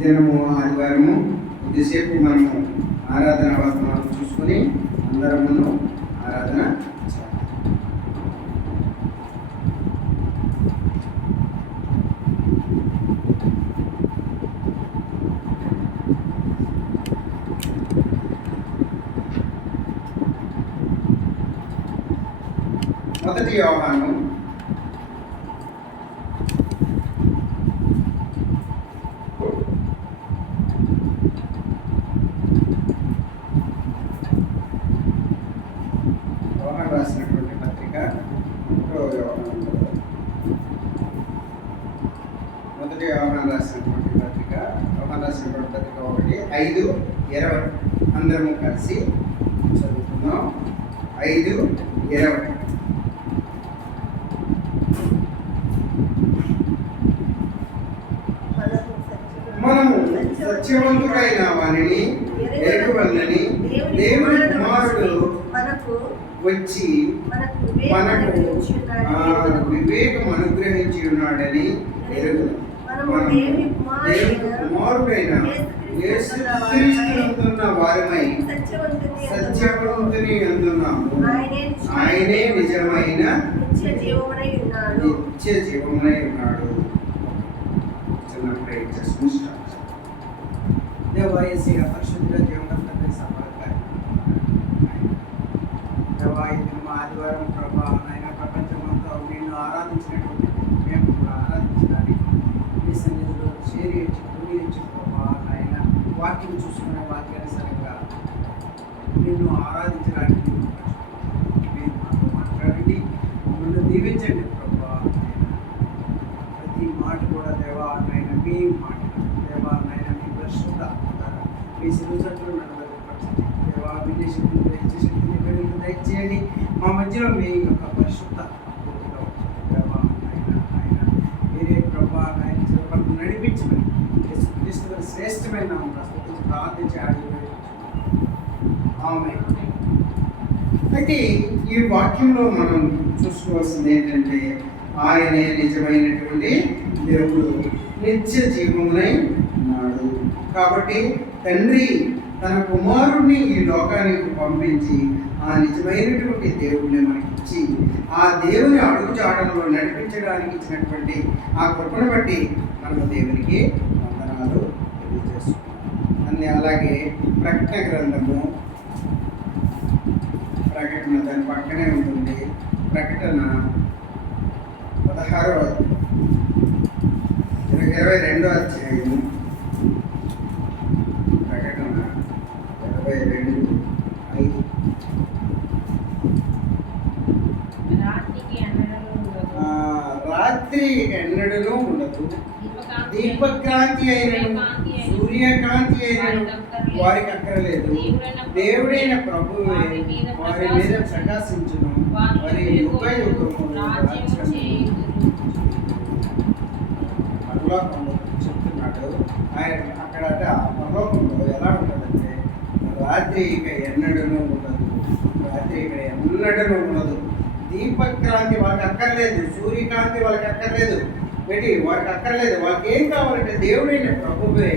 దినము ఆదివారము కొద్దిసేపు మనము ఆరాధన వర్తమానం చూసుకొని అందరము ఆరాధన చేయాలి. మొదటి యోహాను రాసినటువంటి పత్రిక మొదటి యోహాను రాసినటువంటి పత్రిక 1:5-20 అందరము కలిసి చదువుతున్నాం. 5:20 మనము సత్యవంతుడైన వానిని ఎరుగవలనని దేవుని కుమారుడు వచ్చి మనకు వివేకం అనుగ్రహించి ఉన్నాడని ఎరుగుదాం. దేవుని కుమారుడైన యేసుక్రీస్తునందున్న వారమై సత్యవంతుని అందున్నాము. ఆయనే నిజమైన నిత్య జీవమునై ఉన్నాడు. దేవాయసిగా పరిశుద్ధ జీవనంతని సమర్పణ ఆదివారం ప్రభా ఆయన ప్రపంచమంతా నిన్ను ఆరాధించినటువంటి మేము కూడా ఆరాధించడానికి ఈ సన్నిధిలో చేరి ప్రభా ఆయన వాక్యం చూసుకునే వాక్యానుసారంగా నిన్ను ఆరాధించడానికి మీరు మాతో మాట్లాడండి, మమ్మల్ని దీవించండి ప్రభా. ప్రతి మాట కూడా దేవా నాయన మీ మాట, దేవా నాయన మీ పరిశుద్ధ మీ శిరుజట్లు నడవపరచండి దేవా. వినే శక్తిని దయచే శక్తిని వెలుగు దయచేయండి. మా మధ్యలో మీ యొక్క పరిశుద్ధ దేవా నాయన ఆయన మీరే ప్రభా నాయన చివరికి నడిపించమని యేసుక్రీస్తు శ్రేష్టమైన ప్రస్తుతం ప్రార్థించి ఆమేన్. అయితే ఈ వాక్యంలో మనం చూసుకోవాల్సింది ఏంటంటే ఆయనే నిజమైనటువంటి దేవుడు, నిత్య జీవమునై ఉన్నాడు. కాబట్టి తండ్రి తన కుమారుడిని ఈ లోకానికి పంపించి ఆ నిజమైనటువంటి దేవుడిని మనకిచ్చి ఆ దేవుని అడుగు జాడల్లో నడిపించడానికి ఇచ్చినటువంటి ఆ కృపను బట్టి మనము దేవునికి వందనాలు తెలియజేస్తున్నాం. అన్ని అలాగే ప్రకటన గ్రంథము ప్రకటన దాని పక్కనే ఉంటుంది. ప్రకటన 22వ అధ్యాయం. ప్రకటన 22:5 రాత్రి ఎన్నడూ ఉండదు, దీపక్రాంతి అయినను సూర్యకాంతి అయినను వారికి అక్కరలేదు. దేవుడైన ప్రభువే వారి మీద ప్రకాశించును, వారి యుగ యుగము పరలోకంలో చెప్తున్నాడు ఆయన. అక్కడ పరలోకంలో ఎలా ఉంటుందంటే రాత్రి ఇక ఎన్నడూ ఉండదు, రాత్రి ఇక ఎన్నడూ ఉండదు. దీపక్రాంతి వాళ్ళకి అక్కర్లేదు, సూర్యకాంతి వాళ్ళకి అక్కర్లేదు, వారికి అక్కర్లేదు. వాళ్ళకి ఏం కావాలంటే దేవుడైన ప్రభువే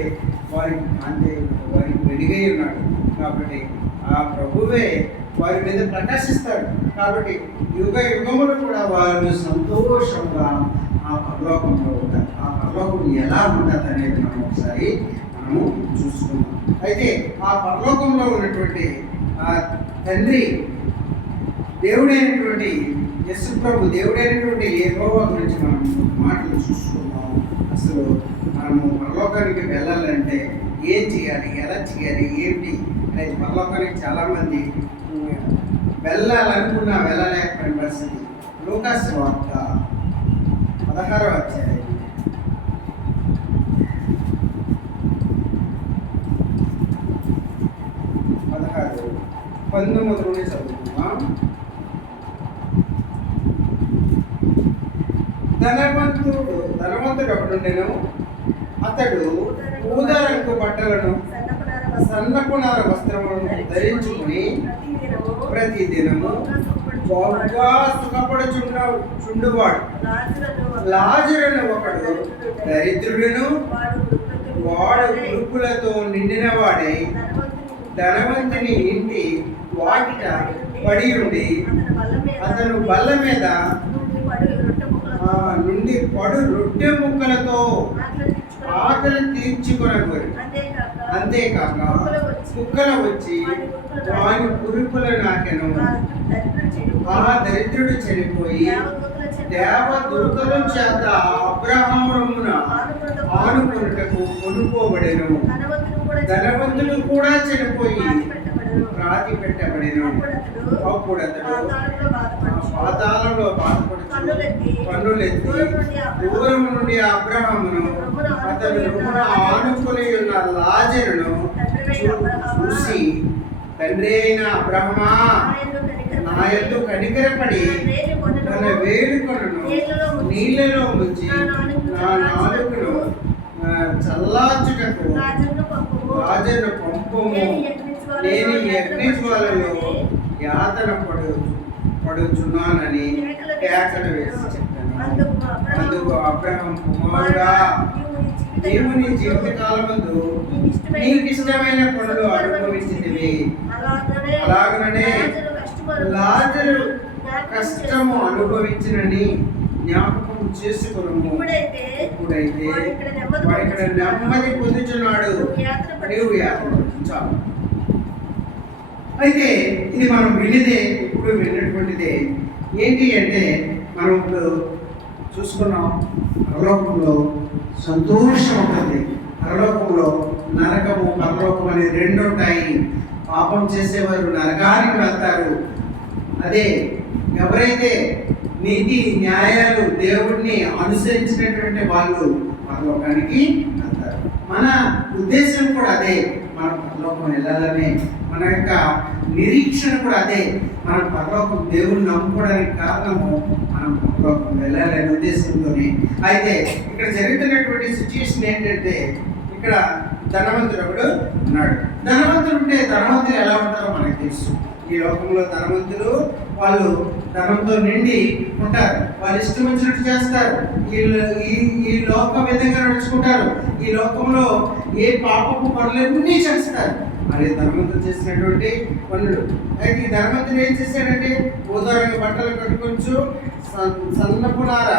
వారికి కాంతి, వారికి వెలుగై ఉన్నాడు. కాబట్టి ఆ ప్రభువే వారి మీద ప్రకాశిస్తాడు. కాబట్టి యుగ యుగములు కూడా వారు సంతోషంగా ఆ పరలోకంలో ఉంటారు. ఆ పరలోకం ఎలా ఉంటుంది అనేది మనం ఒకసారి చూసుకుందాం. అయితే ఆ పరలోకంలో ఉన్నటువంటి ఆ తండ్రి దేవుడైనటువంటి యేసు ప్రభు, దేవుడైనటువంటి యెహోవా గురించి మనం మాటలు చూసుకుందాం. అసలు మనము పరలోకానికి వెళ్ళాలంటే ఏం చేయాలి, ఎలా చేయాలి, ఏమిటి అనేది పరలోకానికి చాలామంది వెళ్ళాలనుకున్నా వెళ్ళలేకపోయిన పరిస్థితి. లూకాసు వార్త 16వ అధ్యాయం 16-19 నుండి చదువుతున్నాం. ధనవంతుడు ఒకడుండెను. అతడు ఊదారంగు బట్టలను సన్నపునార వస్త్రములను ధరించుకుని ప్రతిదినము బాగా సుఖపడుచుండువాడు. లాజరును ఒకడు దరిద్రుడును వాడు కురుపులతో నిండిన వాడై ధనవంతుని ఇంటి వాకిట పడి ఉండి అతను బల్ల మీద నుండి పడు రొట్టె ముక్కలతో ఆకలి తీర్చుకొనగోరు. అంతేకాక కుక్కలు వచ్చి వాని కురుపుల నాకెను. ఆ దరిద్రుడు చనిపోయి దేవదూతల చేత అబ్రహామున ఆనుకొనుటకు కొనుక్కోబడెను. ధనవంతుడు కూడా చనిపోయి రాతి పెట్టబడెను. అప్పుడు అతడు పాతాళంలో బాధపడుతూ కన్నులెత్తి దూరం నుండి అబ్రహామును అతడు ఆనుకుని ఉన్న లాజరును చూసి, తండ్రి అయిన అబ్రహమా, నా యందు కనికరపడి తన వేడుకొనను నీళ్లలో ముంచి నా నాలుకను చల్లార్చుటకు రాజును పంపుము. నేను యజ్ఞజ్వాలలో యాతన పడుచున్నానని కేకలు వేసి చెప్పాను. అందుకు అబ్రహాము, కుమారుడా, దేవుని జీవితకాలమందు నీకు ఇష్టమైన పనులు అనుభవించినవి, అలాగనే లాజరు కష్టము అనుభవించినని జ్ఞాపకం చేసుకున్నాము. ఇప్పుడైతే వాడు ఇక్కడ నెమ్మది పొందుచున్నాడు, నీవు యాతన చాలు. అయితే ఇది మనం విన్నదే, ఇప్పుడు విన్నటువంటిదే. ఏంటి అంటే మనం ఇప్పుడు చూసుకున్నాం, పరలోకంలో సంతోషం ఉంటుంది. పరలోకంలో నరకము పరలోకం అని రెండు ఉంటాయి. పాపం చేసేవారు నరకానికి వెళ్తారు. అదే ఎవరైతే నీతి న్యాయాలు దేవుడిని అనుసరించినటువంటి వాళ్ళు పరలోకానికి వెళ్తారు. మన ఉద్దేశం కూడా అదే, మనం పరలోకం వెళ్ళాలనే మన యొక్క నిరీక్షణ కూడా అదే. మనం పరలోకం దేవుడిని నమ్ముకోవడానికి కారణము మనం పరలోకం వెళ్ళాలనే ఉద్దేశంతోనే. అయితే ఇక్కడ జరుగుతున్నటువంటి సిచ్యుయేషన్ ఏంటంటే, ఇక్కడ ధనవంతుడు ఒకడు ఉన్నాడు. ధనవంతుడు ఉంటే ధనవంతులు ఎలా ఉంటారో మనకు తెలుసు. ఈ లోకంలో ధనవంతులు వాళ్ళు ధనంతో నిండి ఉంటారు. వాళ్ళు ఇష్టం వచ్చినట్టు చేస్తారు. ఈ లోక విధంగా నడుచుకుంటారు. ఈ లోకంలో ఏ పాపపు పనులన్నీ చేస్తారు. అది ధనవంతుడు చేసినటువంటి పనులు. అయితే ఈ ధనవంతుడు ఏం చేశాడంటే, ఊదారంగ బట్టలు కట్టుకొచ్చు, సన్నపునార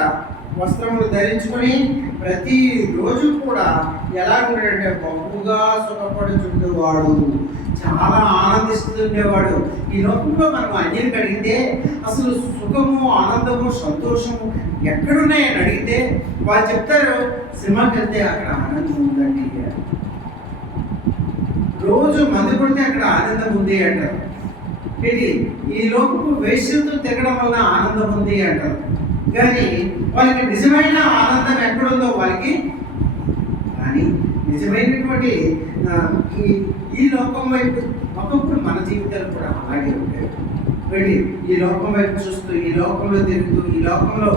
వస్త్రములు ధరించుకొని ప్రతి రోజు కూడా ఎలా ఉండేటంటే బహుగా సుఖపడుచుండేవాడు, చాలా ఆనందిస్తుండేవాడు. ఈ లోకంలో మనం అన్యులకు అడిగితే అసలు సుఖము, ఆనందము, సంతోషము ఎక్కడున్నాయని అడిగితే వాళ్ళు చెప్తారు, సినిమాకి వెళ్తే అక్కడ ఆనందం ఉందండి, రోజు మందు కొడితే అక్కడ ఆనందం ఉంది అంటారు. ఇది ఈ లోకపు వేశ్యలతో తిరగడం వల్ల ఆనందం ఉంది అంటారు. కానీ వాళ్ళకి నిజమైన ఆనందం ఎక్కడుందో వాళ్ళకి, కానీ నిజమైనటువంటి ఈ లోకం వైపు ఒకప్పుడు మన జీవితాలు కూడా అలాగే ఉంటాయి. వెళ్ళి ఈ లోకం వైపు చూస్తూ, ఈ లోకంలో తిరుగుతూ, ఈ లోకంలో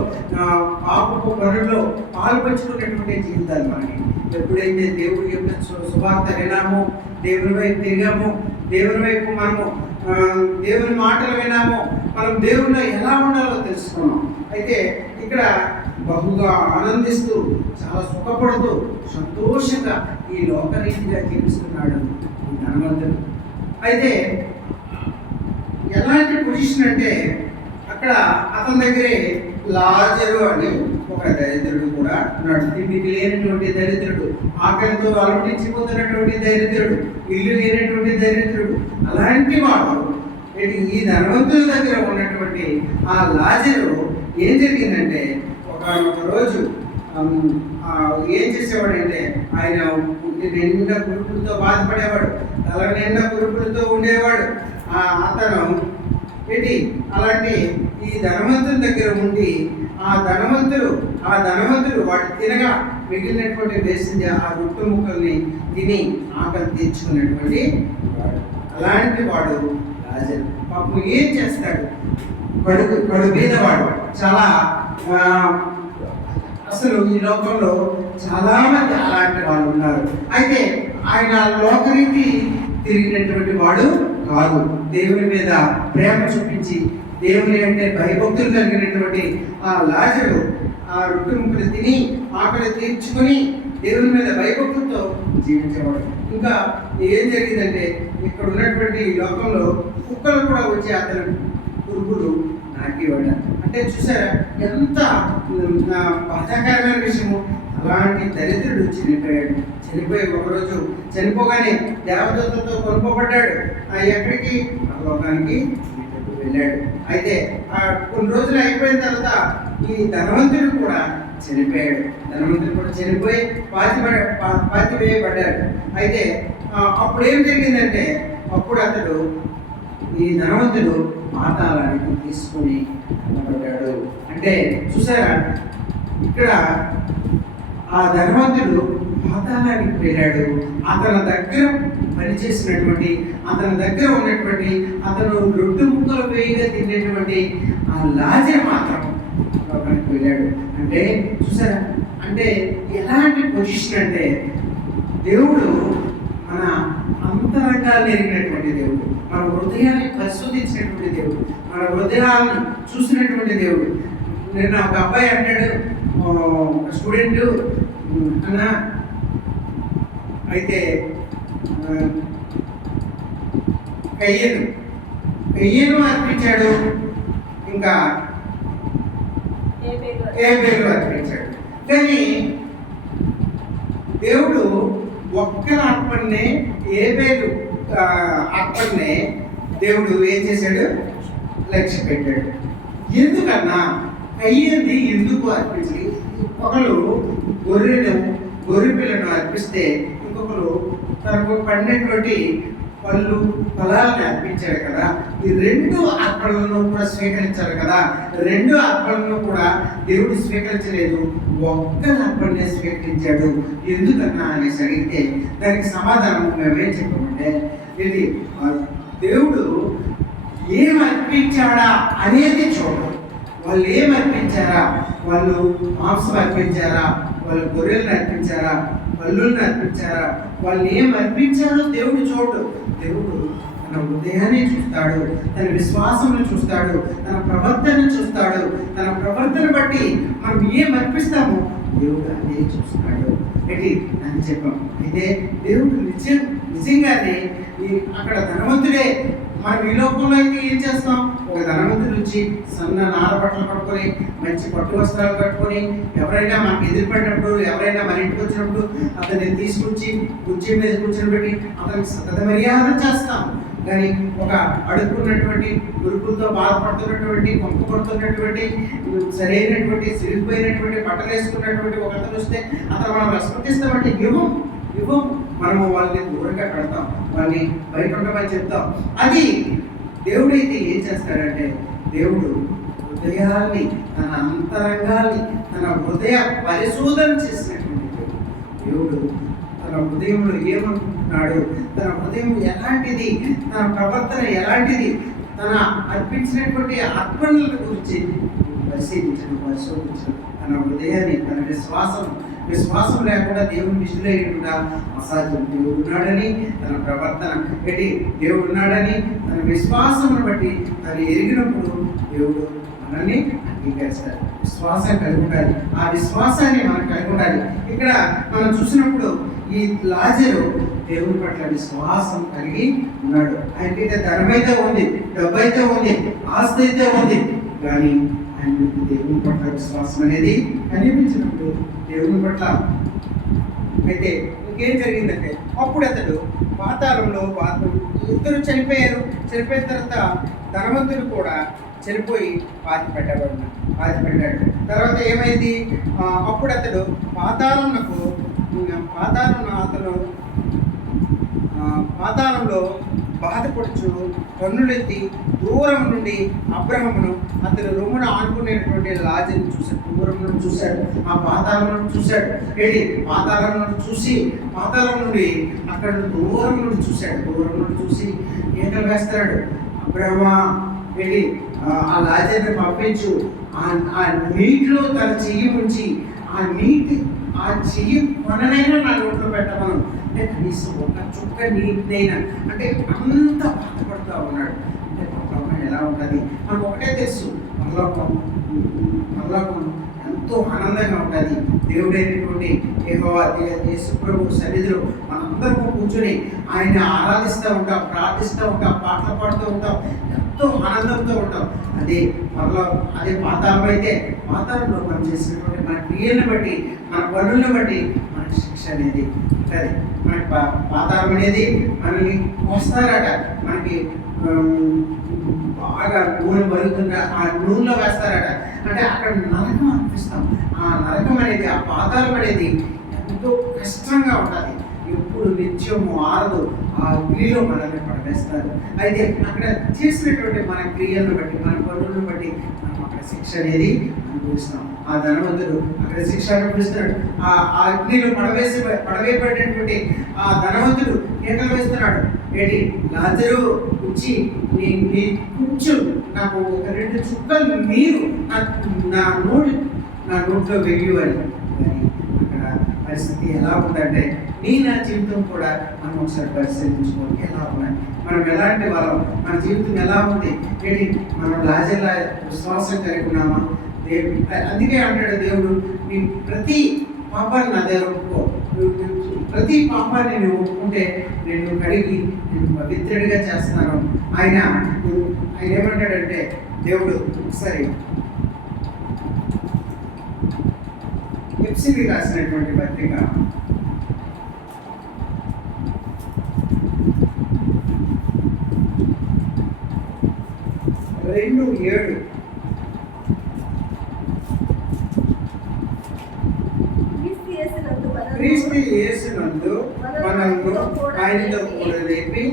పాపపు పనుల్లో పాల్పంచుకున్నటువంటి జీవితాలు మనకి. ఎప్పుడైతే దేవుడి యొక్క సువార్త వినామో, దేవుని వైపు తిరిగామో, దేవుని వైపు మనము దేవుని మాటలు వినామో, మనం దేవునిలో ఎలా ఉండాలో తెలుసుకున్నాం. అయితే ఇక్కడ బహుగా ఆనందిస్తూ, చాలా సుఖపడుతూ, సంతోషంగా ఈ లోకరీతిగా జీవిస్తున్నాడు ఈ ధనవంతుడు. అయితే ఎలాంటి పొజిషన్ అంటే, అక్కడ అతని దగ్గరే లాజరు అని ఒక దరిద్రుడు కూడా ఉన్నాడు. తిండికి లేనటువంటి దరిద్రుడు, ఆకలితో అలమటించిపోతున్నటువంటి దరిద్రుడు, ఇల్లు లేనటువంటి దరిద్రుడు. అలాంటి వాడు ఈ ధనవంతుల దగ్గర ఉన్నటువంటి ఆ లాజరు ఏం జరిగిందంటే, ఒక రోజు ఏం చేసేవాడంటే, ఆయన నిండా కురుపులతో బాధపడేవాడు, తల నిండా కురుపులతో ఉండేవాడు. అతను అలాంటి ఈ ధనవంతుల దగ్గర ఉండి ఆ ధనవంతుడు వాడు తినగా మిగిలినటువంటి వేసింది ఆ రొట్టె ముక్కల్ని తిని ఆకలి తీర్చుకున్నటువంటి వాడు. అలాంటి వాడు లాజరు. పాపం ఏం చేస్తాడు, కడు బీదవాడు. చాలా అసలు ఈ లోకంలో చాలా మంది అలాంటి వాళ్ళు ఉన్నారు. అయితే ఆయన లోకరీతి తిరిగినటువంటి వాడు కాదు. దేవుని మీద ప్రేమ చూపించి, దేవుని అంటే భయభక్తులు కలిగినటువంటి ఆ లాజరు ఆ రొట్టె ముక్కలు తిని ఆకలి తీర్చుకుని దేవుని మీద భయభక్తులతో జీవించేవాడు. ఇంకా ఏం జరిగిందంటే ఇక్కడ ఉన్నటువంటి ఈ లోకంలో కుక్కలు కూడా వచ్చి అతను పురుగులు నాకేవాడు. అంటే చూసారా ఎంత బాధాకరమైన విషయము. అలాంటి దరిద్రుడు చనిపోయాడు. చనిపోయి ఒకరోజు చనిపోగానే దేవదూతలతో కొనుక్కోబడ్డాడు. ఎక్కడికి? లోకానికి వెళ్ళాడు. అయితే కొన్ని రోజులు అయిపోయిన తర్వాత ఈ ధనవంతుడు కూడా చనిపోయాడు. ధనవంతుడు కూడా చనిపోయి పాతివేయబడ్డాడు. అయితే అప్పుడు ఏం జరిగిందంటే అప్పుడు అతడు ఈ ధనవంతుడు పాతాళానికి తీసుకుని వెళ్ళబడ్డాడు. అంటే చూసారా, ఇక్కడ ఆ ధనవంతుడు పాతాళానికి వెళ్ళాడు. అతని దగ్గర పనిచేసినటువంటి, అతని దగ్గర ఉన్నటువంటి, అతను రొట్టె ముక్కలు వేయిగా తినేటువంటి ఆ లాజరు మాత్రం లోకానికి వెళ్ళాడు. అంటే చూసారా, అంటే ఎలాంటి పొజిషన్ అంటే దేవుడు మన అంతరంగాన్ని ఎరిగినటువంటి దేవుడు, మన హృదయాన్ని పరిశోధించినటువంటి దేవుడు, మన హృదయాలను చూసినటువంటి దేవుడు. నిన్న ఒక అబ్బాయి అంటాడు, స్టూడెంట్ అన్న, అయితే కయ్యను అర్పించాడు, ఇంకా ఏ పేరు అర్పించాడు. కానీ దేవుడు ఒక్కల అర్పణనే, ఏ పేరు అర్పణనే దేవుడు ఏం చేశాడు? లక్ష్య పెట్టాడు. ఎందుకన్నా కయ్యని ఎందుకు అర్పించాలి? ఒకరు గొర్రె పిల్లను అర్పిస్తే ఇంకొకరు తనకు పడినటువంటి ఫలాలను అర్పించాడు కదా. ఈ రెండు అర్పణలను కూడా స్వీకరించారు కదా. రెండు అర్పణలను కూడా దేవుడు స్వీకరించలేదు, ఒక్క అర్పణనే స్వీకరించాడు. ఎందుకన్నా అనేసి అడిగితే దానికి సమాధానం మేమేం చెప్పమంటే, ఇది దేవుడు ఏం అర్పించాడా అనేది చూడడం. వాళ్ళు ఏం అర్పించారా? వాళ్ళు మాంసం అర్పించారా? వాళ్ళు గొర్రెలను అర్పించారా? పళ్ళులను అర్పించారా? వాళ్ళు ఏం అర్పించారో దేవుడు చూడు. దేవుడు తన హృదయాన్ని చూస్తాడు, తన విశ్వాసంను చూస్తాడు, తన ప్రవర్తనను చూస్తాడు. తన ప్రవర్తన బట్టి మనం ఏం అర్పిస్తామో దేవుడు అదే చూస్తాడు. ఏంటి అని చెప్పాం. అయితే దేవుడు నిజంగానే అక్కడ ధనవంతుడే. మనం ఈ లోకంలో అయితే ఏం చేస్తాం? ఒక ధనవంతుడు వచ్చి సన్న నార బట్టలు కట్టుకొని, మంచి పట్టు వస్త్రాలు కట్టుకొని, ఎవరైనా మనకి ఎదురుపడినప్పుడు, ఎవరైనా మన ఇంటికి వచ్చినప్పుడు అతన్ని తీసుకొచ్చి కుర్చీ మీద కూర్చొని పెట్టి అతనికి సతత మర్యాద చేస్తాం. కానీ ఒక అడుక్కున్నటువంటి గురుకులతో బాధపడుతున్నటువంటి, కొంప పడుతున్నటువంటి, సరైనటువంటి సిరిగిపోయినటువంటి బట్టలు వేసుకున్నటువంటి ఒక అతను వస్తే అతను మనం రెస్పెక్టిస్తామంటే ఇవ్వం. మనము వాళ్ళని దూరంగా పెడతాం, వాళ్ళని బయట ఉండమని చెప్తాం. అది దేవుడైతే ఏం చేస్తాడంటే, దేవుడు హృదయాల్ని, తన అంతరంగాల్ని, తన హృదయ పరిశోధన చేసినటువంటి దేవుడు తన హృదయంలో ఏమనుకుంటున్నాడు, తన హృదయం ఎలాంటిది, తన ప్రవర్తన ఎలాంటిది, తన అర్పించినటువంటి అర్పణల గురించి పరిశోధించడం. తన హృదయాన్ని, తన విశ్వాసం లేకుండా దేవుని విషయంలో అసాధ్యం. దేవుడు ఉన్నాడని, తన ప్రవర్తన పెట్టి దేవుడు ఉన్నాడని, తన విశ్వాసమును బట్టి తను ఎరిగినప్పుడు దేవుడు మనల్ని అంగీకరిస్తాడు. విశ్వాసం కలిగి ఉండాలి. ఆ విశ్వాసాన్ని మనం కలిగి ఉండాలి. ఇక్కడ మనం చూసినప్పుడు ఈ లాజరు దేవుని పట్ల విశ్వాసం కలిగి ఉన్నాడు. ఆయనకైతే ధనమైతే ఉంది, డబ్బు అయితే ఉంది, ఆస్తి అయితే ఉంది, కానీ ఆయనకు దేవుని పట్ల విశ్వాసం అనేది కనిపించినప్పుడు దేవుని పట్ల అయితే ఇంకేం జరిగిందంటే, అప్పుడు అతడు పాతాళంలో ఇద్దరు చనిపోయారు. చనిపోయిన తర్వాత ధనవంతుడు కూడా చనిపోయి పాతిపెట్టాడు. తర్వాత ఏమైంది? అప్పుడు అతడు పాతాళంలో బాధపడుచు కన్నులెత్తి దూరం నుండి అబ్రహమును అతను రొమ్మున ఆనుకునేటువంటి లాజరును చూశాడు. దూరం నుండి చూశాడు, ఆ పాతాళమును చూశాడు. పాతాళమును చూసి పాతాళం నుండి అక్కడ దూరం నుండి చూశాడు. దూరం నుండి చూసి కేకలు వేస్తాడు, అబ్రహమా ఆ లాజరుని పంపించు, ఆ నీటిలో తన చెయ్యి ఉంచి ఆ చెయ్యి కొననైనా నా నోట్లో పెట్టమను. అంటే కనీసం ఒక చుక్క నీటినైనా, అంటే అంత బాధపడుతూ ఉన్నాడు. అంటే పరలోకం ఎలా ఉంటుంది మనకు ఒకటే తెలుసు. పరలోకం ఎంత ఎంతో ఆనందంగా ఉంటుంది. దేవుడైనటువంటి యెహోవా యేసు ప్రభు సన్నిధిలో మనందరం కూర్చొని ఆయన ఆరాధిస్తూ ఉంటాం, ప్రార్థిస్తూ ఉంటాం, పాటలు పాడుతూ ఉంటాం, ఎంతో ఆనందంతో ఉంటాం. అదే పాతాళం అయితే పాతాళంలో మనం చేసినటువంటి మన క్రియలను బట్టి, మన పనులను బట్టి మనకి శిక్ష అనేది ఉంటుంది. మనకి పాతాళం అనేది మనల్ని వస్తారట, మనకి బాగా నూనె మరుగుతుంటే ఆ నూనెలో వేస్తారట. అంటే అక్కడ నరకం అనిపిస్తాం. ఆ నరకం అనేది, ఆ పాతాళం అనేది ఎంతో కష్టంగా ఉంటుంది. ఎప్పుడు నిత్యము ఆరదు, ఆ అగ్నిలో మనల్ని పడవేస్తారు. అయితే అక్కడ చేసినటువంటి మన క్రియలను బట్టి, మన పనులను బట్టి మనం అక్కడ శిక్ష అనేది అనుభవిస్తాం. ఆ ధనవంతుడు అక్కడ శిక్ష అనుభవిస్తున్నాడు. ఆ అగ్నిలో పడవేయబడినటువంటి ఆ ధనవంతుడు కేకలు వేస్తున్నాడు, ఏంటి లాజరు వచ్చి కొంచెం నాకు ఒక 2 చుక్కలు నీరు నా నోట్లో వెయ్యు అని. కానీ అక్కడ పరిస్థితి ఎలా ఉందంటే, నా జీవితం కూడా మనం ఒకసారి పరిశీలించుకోవాలి. ఎలా ఉన్నాయి, మనం ఎలాంటి వాళ్ళం, మన జీవితం ఎలా ఉంది, ఏంటి మనం లాజర్లా విశ్వాసం కలిగి ఉన్నామా? అందుకే అంటాడు దేవుడు, నీ ప్రతి పాపాన్ని నా దగ్గర ఒప్పుకో, ప్రతి పాపాన్ని నేను ఒప్పుకుంటే నేను కడిగి నేను పవిత్రుడిగా చేస్తున్నాను. ఆయన ఏమంటాడంటే దేవుడు, ఒకసారి ఎఫ్సీకి రాసినటువంటి పత్రిక 2:7 క్రీస్తు యేసునందు మనల్ని ఆయనతో కూడా లేపి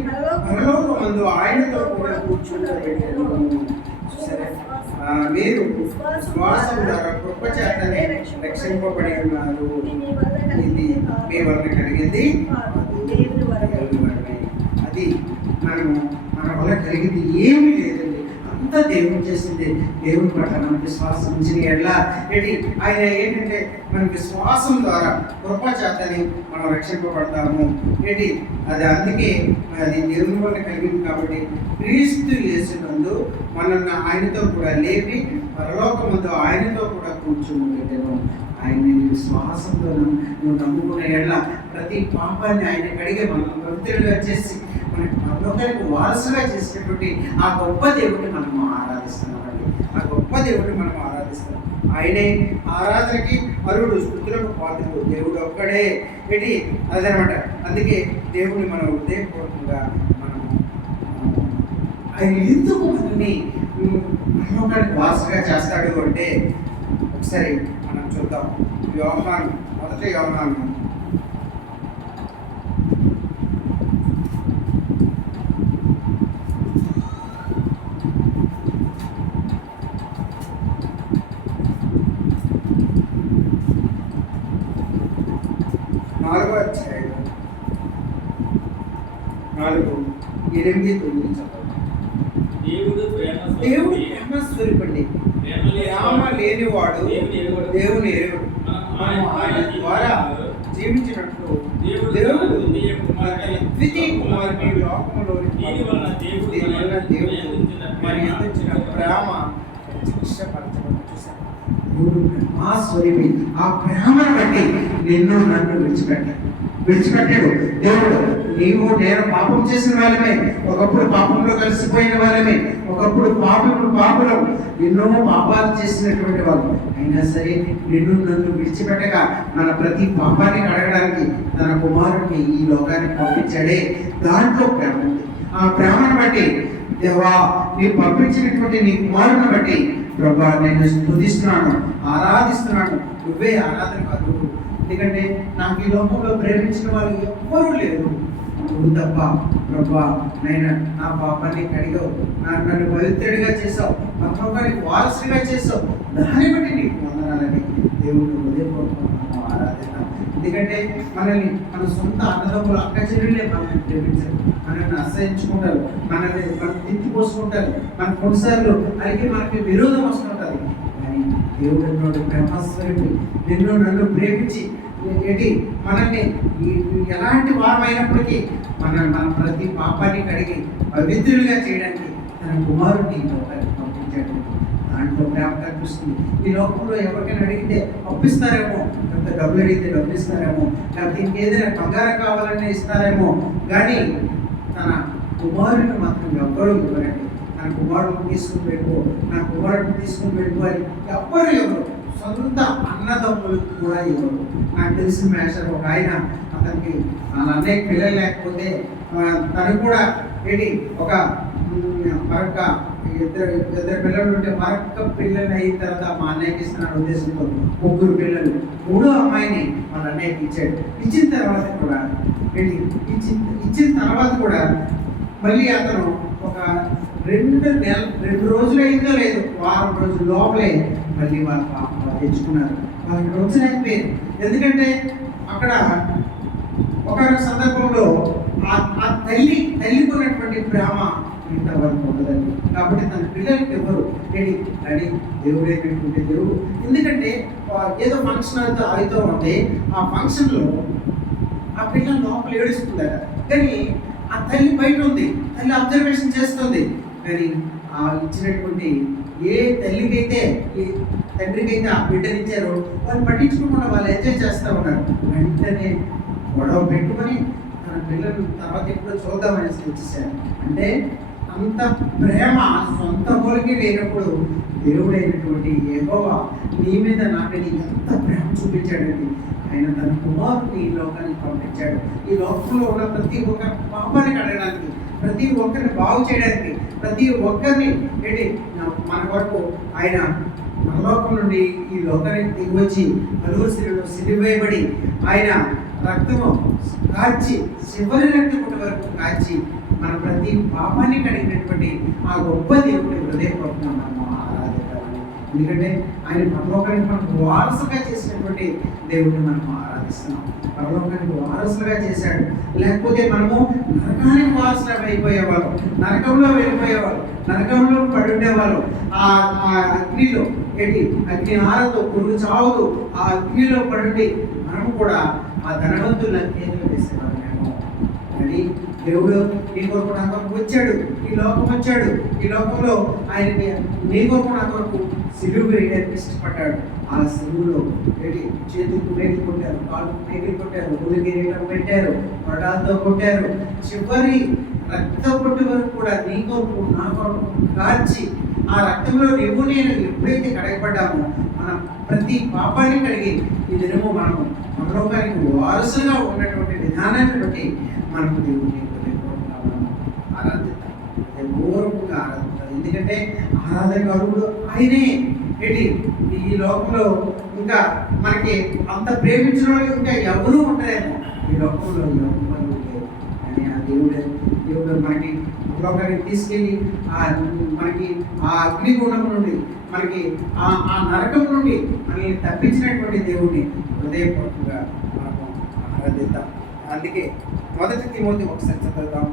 పరలోకమందు ఆయనతో కూడా కూర్చుండబెట్టెను. మీరు విశ్వాసం ద్వారా కృప చేతనే రక్షింపబడి ఉన్నారు. ఇది మీ వలన కలిగింది అది మన వల్ల కలిగింది ఏమీ లేదండి, అంతా దేవుడు చేసింది. దేవుని పట్ల మన విశ్వాసం ఉంచిన ఎట్లా ఏంటి ఆయన ఏంటంటే మన విశ్వాసం ద్వారా కృప చేతని మనం రక్షింపబడతాము. ఏంటి అది అందుకే అది దేవుని వల్ల కలిగింది. కాబట్టి క్రీస్తు యేసునందు మనల్ని ఆయనతో కూడా లేపి పరలోకమందు ఆయనతో కూడా కూర్చోబెట్టెను. ఆయన విశ్వాసంతో నువ్వు నమ్ముకున్న ఎట్లా ప్రతి పాపాన్ని ఆయన కడిగే మనం పవిత్రులుగా చేసి మనకి పరలోకానికి వారసుగా చేసినటువంటి ఆ గొప్ప దేవుడిని మనం ఆరాధిస్తున్నామండి. ఆ గొప్ప దేవుడిని మనం ఆరాధిస్తున్నాం. ఆయనే ఆరాధనకి అరుడు, స్తుతులకు పాత్రుడు దేవుడు ఒక్కడే. ఏంటి అదనమాట. అందుకే దేవుడిని మనం హృదయపూర్వకంగా మనము ఆయన ఎందుకు మనల్ని పరలోకానికి వారసుగా చేస్తాడు అంటే ఒకసారి మనం చూద్దాం. యోహాను, మొదటి యోహాను 4వ అధ్యాయం 4:8-9 దేవుడు ప్రేమ స్వరూపండి, ప్రేమ లేనివాడు దేవుని ఎరుగడు. మనం ఆయన ద్వారా జీవించినట్లు దేవుడు ద్వితీయ కుమారుని లోకంలోనికి దేవుడు మరి అందించిన ప్రేమ ఇష్టపరచబడి చూశాను. దేవుడు ప్రేమ స్వరూపి. ఆ ప్రేమను బట్టి నిన్ను నన్ను విడిచిపెట్టాడు దేవుడు. నీవు నేను పాపం చేసిన వాళ్ళమే, ఒకప్పుడు పాపంలో కలిసిపోయిన వాళ్ళమే, ఒకప్పుడు పాపులం ఎన్నో పాపాలు చేసినటువంటి వాళ్ళు. అయినా సరే నిన్ను నన్ను విడిచిపెట్టక మన ప్రతి పాపాన్ని కడగడానికి తన కుమారుడిని ఈ లోకానికి పంపించాడే. దాంట్లో ప్రేమ ఉంది. ఆ ప్రేమను బట్టి దేవా నీవు పంపించినటువంటి నీ కుమారుని బట్టి ప్రభా నేను స్తుతిస్తున్నాను, ఆరాధిస్తున్నాను. నువ్వే ఆరాధన కాదు. ఎందుకంటే నాకు ఈ లోకంలో ప్రేమించిన వాళ్ళు ఎవ్వరూ లేరు, నువ్వు తప్ప. ప్రభా నైనా నా పాపాన్ని కడిగావు, నన్ను పవిత్రుడిగా చేసావు, నా పాపానికి వారసుడిగా చేసావు. దాన్ని బట్టి నీకు వందనాలని దేవుడు హృదయపూర్వకంగా ఆరాధిద్దాం. ఎందుకంటే మనల్ని మన సొంత అన్నదమ్ములు అక్క చెల్లెళ్ళే మనల్ని ప్రేమించారు, మనల్ని అసహించుకుంటారు, మనం తిట్టిపోసుకుంటారు, మన కొన్నిసార్లు అయితే మనకి విరోధం వస్తుంటుంది. కానీ దేవుడు అన్నాడు ప్రేమస్వరూపి, నిన్ను నన్ను ప్రేమించి ఏంటి మనల్ని ఎలాంటి వారం అయినప్పటికీ మన ప్రతి పాపాన్ని కడిగి పవిత్రులుగా చేయడానికి తన కుమారుడిని లోకానికి పంపించాడు. దాంట్లో దాంట్లో ప్రేమ కనిపిస్తుంది. ఈ లోకంలో ఎవరికైనా అడిగితే అప్పిస్తారేమో, లేకపోతే డబ్బులు అడిగితే డబ్బులు ఇస్తారేమో, లేకపోతే ఇంకేదైనా బంగారం కావాలని ఇస్తారేమో, కానీ తన కుమారుని మాత్రం ఎవ్వరూ ఇవ్వరండి. నా కుమారుడు తీసుకుని వెళ్ళిపో, నా కుమారుడిని తీసుకుని వెళ్ళిపో అని ఎవరు సొంత అన్నదమ్ములు కూడా ఇవ్వరు. నాకు తెలిసిన మేషర్ ఒక ఆయన, అతనికి వాళ్ళ అన్నయ్య పిల్లలు లేకపోతే తను కూడా ఏంటి ఒక మరొక ఇద్దరు పిల్లలు ఉంటే మరొక పిల్లలు అయిన తర్వాత మా అన్నయ్యకి ఇస్తున్నాడు ఉద్దేశంతో 3 పిల్లలు. 3వ అమ్మాయిని వాళ్ళ అన్నయ్యకి ఇచ్చాడు. ఇచ్చిన తర్వాత కూడా ఇచ్చిన తర్వాత కూడా మళ్ళీ అతను ఒక 2 రోజులు అయిందో లేదు, వారం రోజుల లోపలే మళ్ళీ వాళ్ళ పాప తెచ్చుకున్నారు. వాళ్ళకి రోజులైపోయింది. ఎందుకంటే అక్కడ ఒక సందర్భంలో ఆ తల్లికి ఉన్నటువంటి ప్రేమ ఇంతవరకు ఉండదండి. కాబట్టి తన పిల్లలకి ఎవరు అని దేవుడే పెట్టుకుంటే దేవుడు. ఎందుకంటే ఏదో ఫంక్షన్ అవుతూ ఉంటే ఆ ఫంక్షన్లో ఆ పిల్లలు లోపల ఏడుస్తుందట, కానీ ఆ తల్లి బయట ఉంది, తల్లి అబ్జర్వేషన్ చేస్తుంది. కానీ ఆ ఇచ్చినటువంటి ఏ తల్లికైతే ఈ తండ్రికైతే ఆ బిడ్డనిచ్చారో వాళ్ళు పట్టించుకోకుండా వాళ్ళు ఎంజాయ్ చేస్తూ ఉన్నారు. వెంటనే గొడవ పెట్టుకొని తన పిల్లలు తర్వాత ఎప్పుడో చూద్దామనేసి వచ్చేసారు. అంటే అంత ప్రేమ సొంత ఊరికి లేనప్పుడు దేవుడైనటువంటి యెహోవా నీ మీద నా మీద ఎంత ప్రేమ చూపించాడండి. ఆయన తన కుమారుని ఈ లోకానికి పంపించాడు. ఈ లోకంలో ఉన్న ప్రతి ఒక్క పాపాన్ని కడగడానికి, ప్రతి ఒక్కరిని బాగు చేయడానికి, ప్రతి ఒక్కరిని మన వరకు ఆయన పరలోకం నుండి ఈ లోకానికి దిగివచ్చి కలువరిశిలలో సిలువేయబడి ఆయన రక్తము కాచి చివరి రక్తం వరకు కాచి మన ప్రతి పాపాన్ని కడిగినటువంటి ఆ గొప్ప దేవుడి హృదయపూర్వకంగా మనం ఆరాధించాలి. ఎందుకంటే ఆయన పరలోకానికి మనకు వారసుగా చేసినటువంటి దేవుడిని మనం ఆరాధిస్తున్నాం. పరలోకానికి వారసులుగా చేశాడు. లేకపోతే మనము నరకానికి వారసులు అయిపోయేవాళ్ళం, నరకంలో వెళ్ళిపోయేవాళ్ళం, నరకంలో పడి ఉండేవాళ్ళం. ఆ అగ్నిలో అగ్ని ఆరదు, పురుగు చావదు, ఆ అగ్నిలో పడి మనము కూడా ఆ ధనవంతుల కేంద్రం వేసేవాళ్ళమేమో. కానీ దేవుడు నీ కొరకు నా కొరకు వచ్చాడు, ఈ లోకం వచ్చాడు. ఈ లోకంలో ఆయనకి నీ కొరకు నా కొరకు సిలువ వేయడానికి ఇష్టపడ్డాడు. ఆ సిలువలో చేతులకు మేకలు కొట్టారు, కాళ్ళకు మేకలు కొట్టారు, ఊరిగిరీటం పెట్టారు, పడాలతో కొట్టారు, చివరి రక్త పొట్టు వరకు కూడా నీ కొరకు నా కొరకు కాచి ఆ రక్తంలో నువ్వు నేను ఎప్పుడైతే కడగబడ్డామో మనం ప్రతి పాపాన్ని కడిగి ఈ దినము మనము పరలోకానికి వారసుగా ఉన్నటువంటి విధానాన్ని బట్టి మనకు దేవుని ఆరాధిద్దాం, గౌరవంగా ఆరాధిద్దాం. ఎందుకంటే ఆరాధన అరువుడు ఆయనే. ఈ లోకంలో ఇంకా మనకి అంత ప్రేమించిన వాళ్ళు ఇంకా ఎవరూ ఉంటారేమో ఈ లోకంలో ఎవరు లేరు. కానీ ఆ దేవుడు మనకి లోకానికి తీసుకెళ్ళి మనకి ఆ అగ్నిగుండం నుండి మనకి ఆ నరకం నుండి మనల్ని తప్పించినటువంటి దేవుడిని హృదయపూర్వకంగా మనము ఆరాధిద్దాం. అందుకే 1 తిమోతి ఒకసారి చదువుదాం.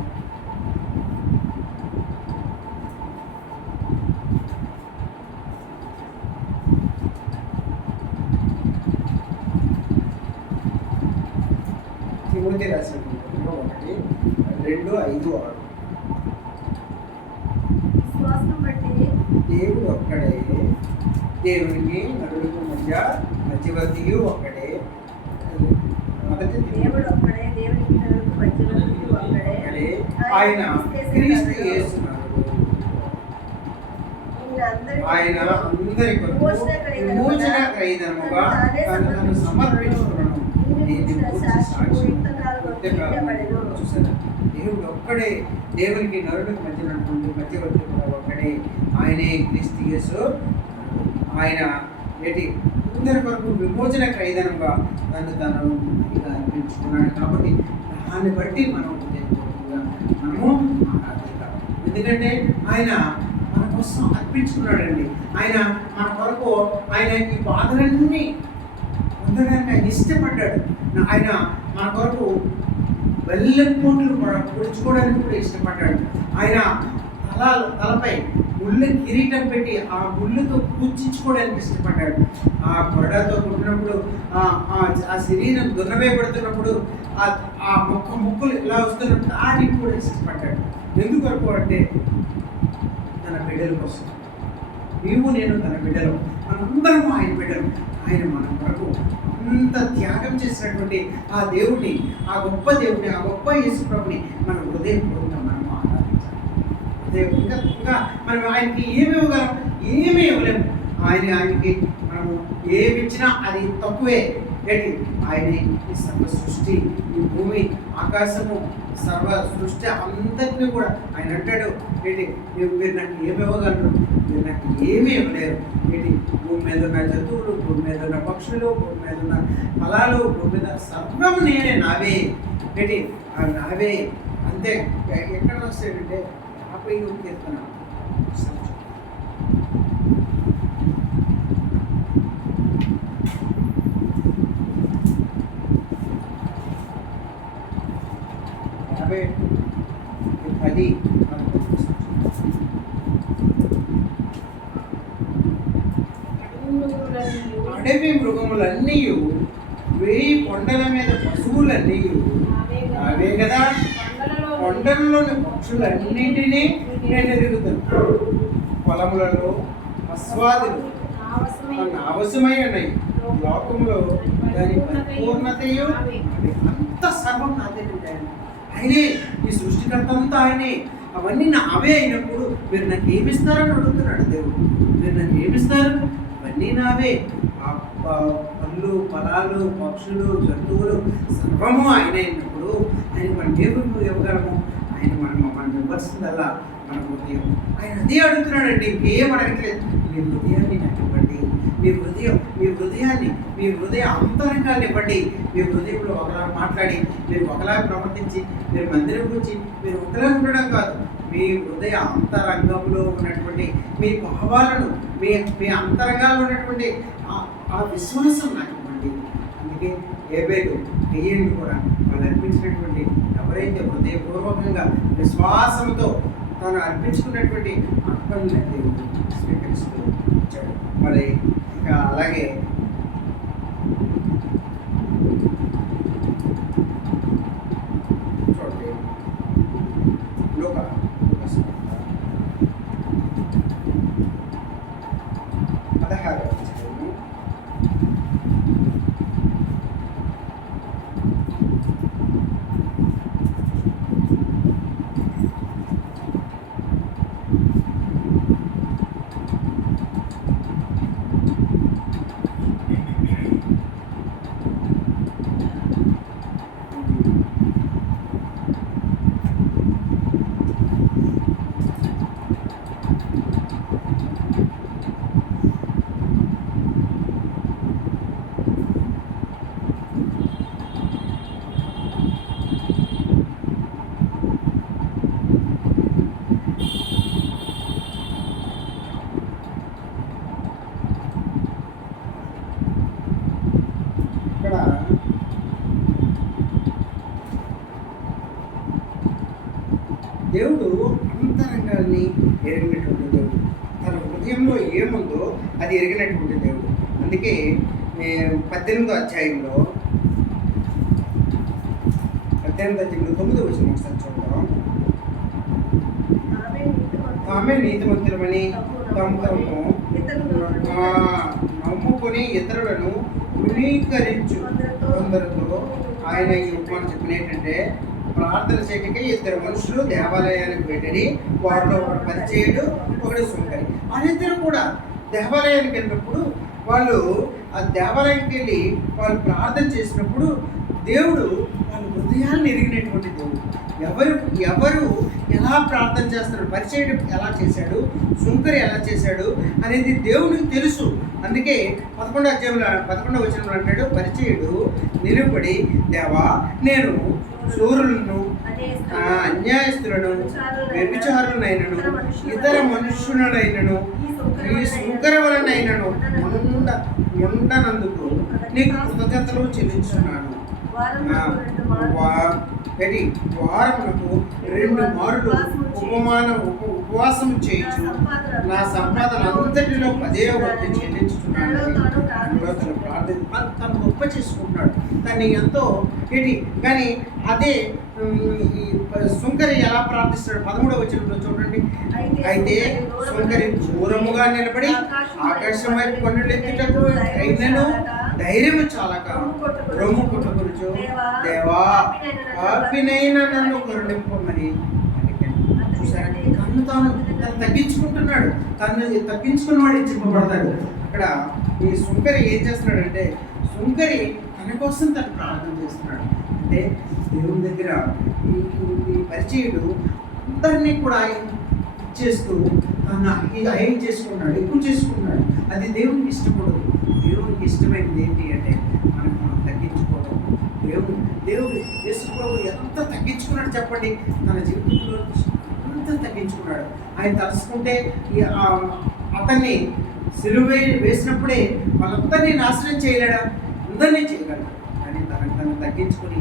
తిమోతి రాసిన 1:2-5-6 దేవుడు ఒక్కడే, దేవునికి నరుడికి మధ్యవర్తియు ఒక్కడే. ఆయన క్రీస్తు యేసునాథుడు. ఆయన అందరి కొరకు విమోచన క్రయధనముగా తనను సమర్పించుకున్నాను. చూసారా, దేవుడు ఒక్కడే, దేవునికి నరుడికి మధ్యవర్తి కూడా ఒక్కడే, ఆయనే క్రీస్తు యేసు. ఆయన అందరి కొరకు విమోచన క్రయధనంగా తను అర్పించుకున్నాడు. కాబట్టి దాన్ని బట్టి మనము ఆరాధిద్దాం. ఎందుకంటే ఆయన మన కోసం అర్పించుకున్నాడండి. ఆయన మన కొరకు ఆయన ఈ బాధలన్నీ పొందడానికి ఆయన ఇష్టపడ్డాడు. ఆయన మన కొరకు వెల్లపోట్లు పొడుచుకోవడానికి కూడా ఇష్టపడ్డాడు. ఆయన తలపై ముళ్ళ కిరీటం పెట్టి ఆ ముళ్ళుతో పూజించుకోవడానికి ఇష్టపడ్డాడు. ఆ కొరడాతో కొట్టినప్పుడు ఆ శరీరం దున్నవేయబడుతున్నప్పుడు ఆ ముక్కలు ఇలా వస్తున్నప్పుడు దానికి కూడా ఇష్టపడ్డాడు. ఎందుకొరకు అంటే తన బిడ్డల కోసం, నీవు నేను తన బిడ్డలు, మనందరము ఆయన బిడ్డలు. ఆయన మన కొరకు అంత త్యాగం చేసినటువంటి ఆ దేవుడిని, ఆ గొప్ప దేవుడిని, ఆ గొప్ప యేసు ప్రభుని మన హృదయపూర్వకంగా మనము ఆరాధించాలి. ఇంకా మనం ఆయనకి ఏమి ఇవ్వగలం? ఏమీ ఇవ్వలేము. ఆయనకి మనము ఏమి ఇచ్చినా అది తక్కువే. ఏంటి? ఆయనే ఈ సర్వ సృష్టి, ఈ భూమి ఆకాశము సర్వ సృష్టి అంతటినీ కూడా ఆయన అంటాడు, ఏంటి, మీరు నాకు ఏమి ఇవ్వగలరు? మీరు నాకు ఏమీ ఇవ్వలేరు. ఏంటి? భూమి మీద ఉన్న జంతువులు, భూమి మీద ఉన్న పక్షులు, భూమి మీద ఉన్న ఫలాలు, భూమి మీద సర్వం నేనే, నావే. ఏంటి? అవి నావే. అంతే. ఎక్కడ వస్తాయంటే 50 కీర్తన. అడవి మృగములన్నీ, 1000 కొండల మీద పశువులన్నీ అవే కదా. కొండలలోని పక్షులన్నింటినీ నేను ఎరుగుతాను. పొలములలో అస్వాదులు అవసరమై ఉన్నాయి. లోకంలో దాని పరిపూర్ణతయు అంత సర్వం నాదే. ఆయనే ఈ సృష్టికర్త అంతా ఆయనే. అవన్నీ నావే అయినప్పుడు మీరు నాకు ఏమిస్తారని అడుగుతున్నాడు దేవుడు. మీరు నాకు ఏమిస్తారు? అవన్నీ నావే. పళ్ళు, ఫలాలు, పక్షులు, జంతువులు సర్వము ఆయన అయినప్పుడు ఆయన మన దేవుడు ఇవ్వగలము. ఆయన మనం ఇవ్వాల్సిందల్లా మన హృదయం. ఆయన అదే అడుగుతున్నాడండి, ఇంకేం అడగట్లేదు. మీ హృదయాన్ని నాకు ఇవ్వండి. మీ హృదయ అంతరంగాన్ని ఇవ్వండి. మీ హృదయంలో ఒకలా మాట్లాడి, మీరు ఒకలా ప్రవర్తించి, మీరు మందిరం గురించి మీరు ఒకలా ఉండడం కాదు. మీ హృదయ అంతరంగంలో ఉన్నటువంటి మీ భావాలను, మీ అంతరంగాల్లో ఉన్నటువంటి ఆ విశ్వాసం నాకు ఇవ్వండి. అందుకే ఏబేలు, కయ్యేలు కూడా వాళ్ళు అర్పించినటువంటి, ఎవరైతే హృదయపూర్వకంగా విశ్వాసంతో తాను అర్పించుకున్నటువంటి అర్పణని దేవుడు స్వీకరిస్తూ వచ్చాడు. మరి ఇంకా అలాగే చూడండి, లోక 16 దేవుడు అంతరంగాన్ని ఎరిగినటువంటి దేవుడు. తన హృదయంలో ఏముందో అది ఎరిగినటువంటి దేవుడు. అందుకే 18వ అధ్యాయంలో 9వ వచనం ఒకసారి చూద్దాం. ఆమె నీతిమంతులమని తమను నమ్ముకొని ఇతరులను తృణీకరించు కొందరితో ఆయన ఈ ఉపమానం చెప్పిన ఏంటంటే, ప్రార్థన చేయటకే 2 మనుషులు దేవాలయానికి వెళ్ళి, వారిలో ఒకడు పరిచయుడు, ఒకడు సుంకరి. వాళ్ళిద్దరూ కూడా దేవాలయానికి వెళ్ళినప్పుడు వాళ్ళు ఆ దేవాలయానికి వెళ్ళి వాళ్ళు ప్రార్థన చేసినప్పుడు దేవుడు వాళ్ళ హృదయాన్ని ఎరిగినటువంటి దేవుడు. ఎవరు ఎలా ప్రార్థన చేస్తాడు, పరిచయుడు ఎలా చేశాడు, సుంకరి ఎలా చేశాడు అనేది దేవునికి తెలుసు. అందుకే 11వ వచనంలో అంటాడు, పరిచయుడు నిలబడి, దేవా, నేను శూరులను, అన్యాయస్తులను, వ్యభిచారులనైనను, ఇతర మనుష్యులైనను, ఈ సుంకర వలనైనను ఉండనందుకు నీకు కృతజ్ఞతలు చెల్లించున్నాను. వారమునకు 2 మారులు ఉపవాసం చేయొచ్చు, నా సంపాదన అంతటిలో 10వ వంతు చెల్లించుతున్నాను. తను ప్రార్థన, తను గొప్ప చేసుకుంటున్నాడు. తను ఎంతో కానీ అదే ఈ సుంకరి ఎలా ప్రార్థిస్తాడు 13వ వచనంలో చూడండి. అయితే సుంకరి దూరముగా నిలబడి ఆకాశం వైపు కన్నులు ఎత్తుటకు అయినను ధైర్యము చాలక రొమ్ము కొట్టుకొనుచు, దేవా పాపినైనా నన్ను కరుణింపమని అడిగాను. చూసారా, తను తగ్గించుకుంటున్నాడు. తను తగ్గించుకున్నవాడు హెచ్చింపబడతాడు. అక్కడ ఈ సుంకరి ఏం చేస్తున్నాడంటే, సుంకరి తన కోసం తను ప్రార్థన చేస్తున్నాడు. అంటే దేవుని దగ్గర ఈ పరిచయుడు అందరినీ కూడా చేస్తూ తను ఏం చేసుకున్నాడు, ఎక్కువ చేసుకున్నాడు. అది దేవునికి ఇష్టపడదు. దేవునికి ఇష్టమైనది ఏంటి అంటే మనం తగ్గించుకోవడం. దేవుడు యేసు ప్రభు ఎంత తగ్గించుకున్నాడు చెప్పండి. తన జీవితంలో అంత తగ్గించుకున్నాడు. ఆయన తలుసుకుంటే అతన్ని సిలువ వేసినప్పుడే వాళ్ళందరినీ నాశనం చేయలేడా? అందరినీ చేయగలడు. కానీ తను తగ్గించుకొని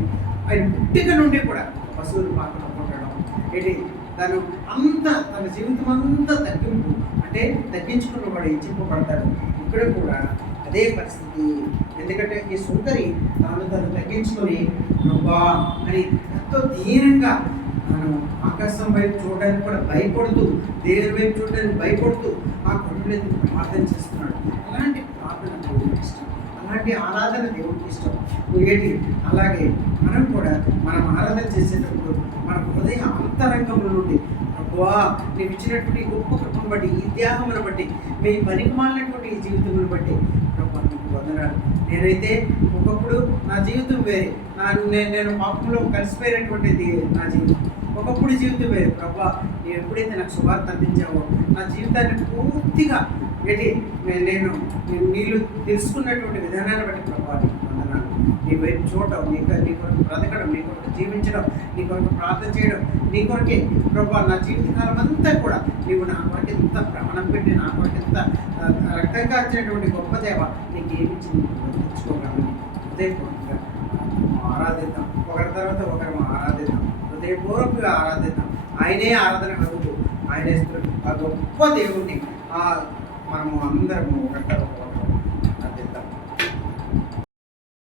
ఆయన పుట్టిక నుండి కూడా పశువులు పాకలు కొట్టడం ఏంటి, తన జీవితం అంతా తగ్గింపు. అంటే తగ్గించుకున్నవాడు హెచ్చింపబడతాడు. ఇక్కడ కూడా అదే పరిస్థితి. ఎందుకంటే ఈ సుందరి తను తగ్గించుకొని ప్రభా అని ఎంతో దీనంగా తను ఆకాశం వైపు చూడడానికి కూడా భయపడుతూ, దేవుని వైపు చూడడానికి భయపడుతూ ఆ కన్నులెత్తి ప్రార్థన చేస్తున్నాడు. అలాంటి ప్రార్థన దేవుడికి ఇష్టం. అలాంటి ఆరాధన దేవుడికి ఇష్టం. ఏంటి, అలాగే మనం కూడా మనం ఆరాధన చేసేటప్పుడు మన హృదయ అంతరంగంలో నుండి ప్రభువా నీవు ఇచ్చినటువంటి గొప్ప కృపను బట్టి, ఈ త్యాగమును బట్టి, మీ పనికి మాలినటువంటి ఈ జీవితమును బట్టి ప్రభా నీకు వందనాలు. నేనైతే ఒకప్పుడు నా జీవితం వేరే, నేను పాపంలో కలిసిపోయినటువంటిది నా జీవితం. ఒకప్పుడు జీవితం వేరే. ప్రభా నీవు ఎప్పుడైతే నాకు శుభార్త అందించావో నా జీవితాన్ని పూర్తిగా నేను నీళ్ళు తెలుసుకున్నటువంటి విధానాన్ని బట్టి ప్రభా నీకు వందనాలు. నీ వైపు చూడటం, నీ కొరకు బ్రతకడం, నీ కొరకు జీవించడం, నీ కొరకు ప్రార్థన చేయడం, నీ కొరకే ప్రభా నా జీవితకాలం అంతా కూడా నీవు నా కొరకు ఎంత ప్రాణం పెట్టి, నా కొరకు ఎంత రక్తం కార్చినటువంటి గొప్ప దేవ నీకు ఏమిచ్చి తెచ్చుకోగలను. హృదయపూర్వకంగా ఆరాధిద్దాం. ఒకరి తర్వాత ఒకరు ఆరాధిద్దాం. హృదయపూర్వకంగా ఆరాధిద్దాం. ఆయనే ఆరాధన కలుగుతూ ఆయనే ఆ గొప్ప దేవుణ్ణి మనము అందరము ఒకరి